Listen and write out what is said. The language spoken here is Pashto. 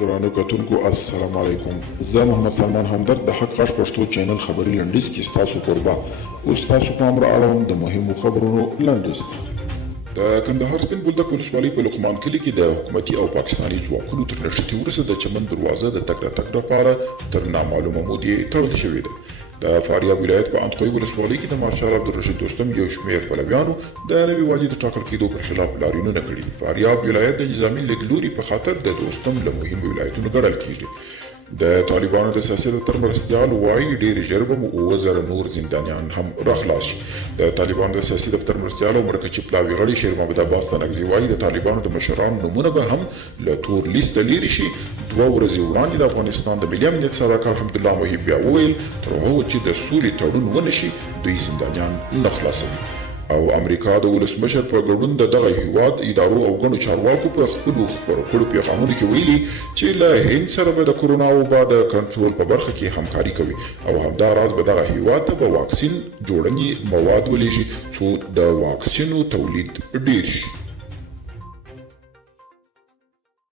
درانه کتونکو السلام علیکم. زه محمد سلمان همدرد د حق غږ پښتو چینل خبري لنډیز کې ستاسو قربا اوس تاسو پام را اړوم د مهمو خبرونو لنډیز. د کندهار سپین بولدک ولسوالۍ په لقمان کلي کې د حکومتي او پاکستاني ځواکونو تر نښتې وروسته د چمن دروازه د تګ راتګ لپاره تر نامعلومه مودې تړل شوې ده. د فاریاب ولایت په اندخوی ولسوالۍ کې د مارشال عبدالرشید دوستم یو شمېر پلویانو د نوي والي د ټاکل کېدو پر خلاف لاریونونه کړي. فاریاب ولایت د نظامي لیدلوري په خاطر د دوستم له مهمو ولایتونو ګڼل کېږي. د طالبانو د سیاسي دفتر مرستیال وایي ډېر ژر به مو 7000 نور زندانیان هم راخلاص شي. د طالبانو د سیاسي دفتر مرستیال او مرکزي پلاوي غړي شیر محمد عباس تنګزي وایي د طالبانو د مشرانو نومونه به هم له تور لیسته لیرې شي. 2 ورځې وړاندې د افغانستان د ملي امنیت سلاکار حمدالله محب بیا وویل تر هغو چې د سولې تړون ونه شي دوی زندانیان نه خلاصوي. او امریکا د ولسمشر په ګډون د دغه هیواد ادارو او ګڼو چارواکو په خپلو خپرو کړو پیغامونو کې ویلي چې له هند سره به د کورونا وبا د کنټرول په برخه کې همکاري کوي او همداراز به دغه هیواد ته به واکسین جوړنې مواد ولېږي څو د واکسینو تولید ډیر شي.